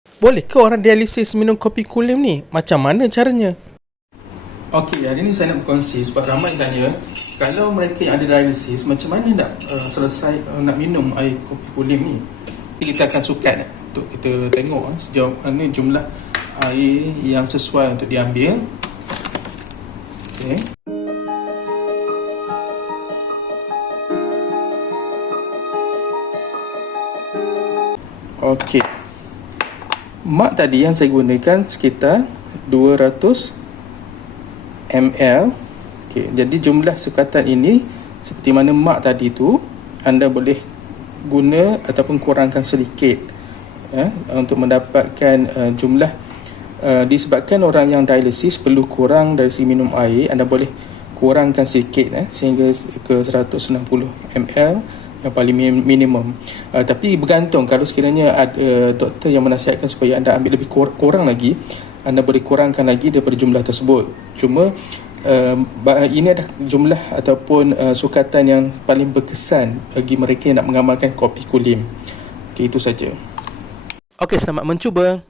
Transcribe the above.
Boleh ke orang dialisis minum kopi kulim ni? Macam mana caranya? Okey, hari ni saya nak berkongsi sebab ramai tanya, kalau mereka yang ada dialisis, macam mana nak selesai nak minum air kopi kulim ni? Kita akan sukat untuk kita tengok sejauh mana jumlah air yang sesuai untuk diambil. Okey. Okey. Mak tadi yang saya gunakan sekitar 200 ml. Okey, jadi jumlah sukatan ini seperti mana mak tadi tu, anda boleh guna ataupun kurangkan sedikit untuk mendapatkan jumlah. Disebabkan orang yang dialisis perlu kurang dari segi minum air, anda boleh kurangkan sedikit sehingga ke 160 ml yang paling minimum. Tapi bergantung, kalau sekiranya ada doktor yang menasihatkan supaya anda ambil lebih kurang lagi, anda boleh kurangkan lagi daripada jumlah tersebut. Cuma ini adalah jumlah ataupun sukatan yang paling berkesan bagi mereka yang nak mengamalkan kopi kulim. Okey, itu saja. Okey, selamat mencuba.